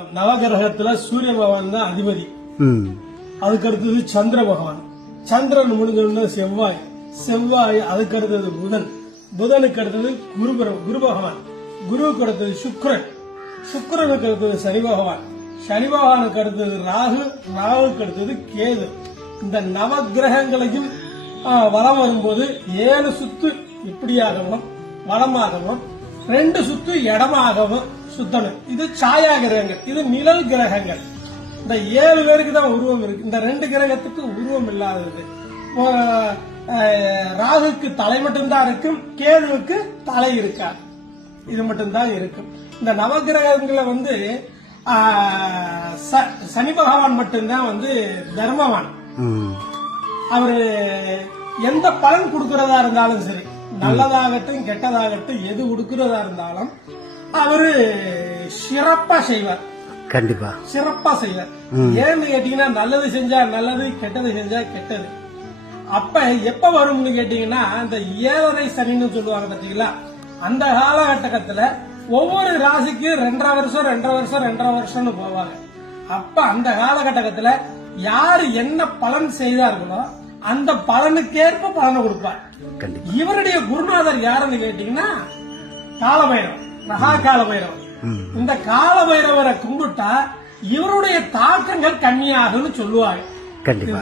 நவகிரகத்துல சூரிய பகவான் தான் அதிபதி. அதுக்கு அடுத்தது சந்திர பகவான். சந்திரன் முடிஞ்ச செவ்வாய். செவ்வாய் அதுக்கு அடுத்தது புதன். புதனுக்கு அடுத்தது குரு பகவான். குருவுக்கு அடுத்தது சுக்கிரன். சுக்கிரனுக்கு அடுத்தது சனி பகவான். சனி பகவானுக்கு அடுத்தது ராகு. ராகுக்கு அடுத்தது கேது. இந்த நவகிரகங்களையும் வலம் வரும்போது 7 சுத்து இப்படியாகவும் வலமாகவும் 2 சுத்து இடமாகவும் சுத்தணும். இது சாயா கிரகங்கள், இது நிழல் கிரகங்கள். இந்த 7 பேருக்கு தான் உருவம் இருக்கு. இந்த 2 கிரகத்துக்கு உருவம் இல்லாதது. ராகுக்கு தலை மட்டும்தான் இருக்கும், கேதுவுக்கு தலை இருக்காது. இது மட்டும்தான் இருக்கும். இந்த நவகிரகங்களை சனி பகவான் மட்டும்தான் தர்மவான். அவரு எந்த பலன் கொடுக்கறதா இருந்தாலும் சரி, நல்லதாகட்டும் கெட்டதாகட்டும், எது கொடுக்கறதா இருந்தாலும் அவரு சிறப்பா செய்வார். கண்டிப்பா சிறப்பா செய்வார். ஏன்னு கேட்டீங்கன்னா, நல்லது செஞ்சா நல்லது, கெட்டது செஞ்சா கெட்டது. அப்ப எப்ப வரும்னு கேட்டீங்கன்னா, இந்த 7.5 சனின்னு சொல்லுவாங்க பாத்தீங்களா, அந்த காலகட்டத்துல ஒவ்வொரு ராசிக்கு 2.5 வருஷம்னு போவாங்க. அப்ப அந்த காலகட்டத்துல யாரு என்ன பலன் செய்தார்களோ அந்த பலனுக்கேற்ப பலனை கொடுப்பார். இவருடைய குருநாதர் யாருன்னு கேட்டீங்கன்னா காலபைரவர், மகா காலபைரவர். இந்த காலபைரவரை கும்பிட்டா இவருடைய தாக்கங்கள் கம்மியாகும்னு சொல்லுவாங்க.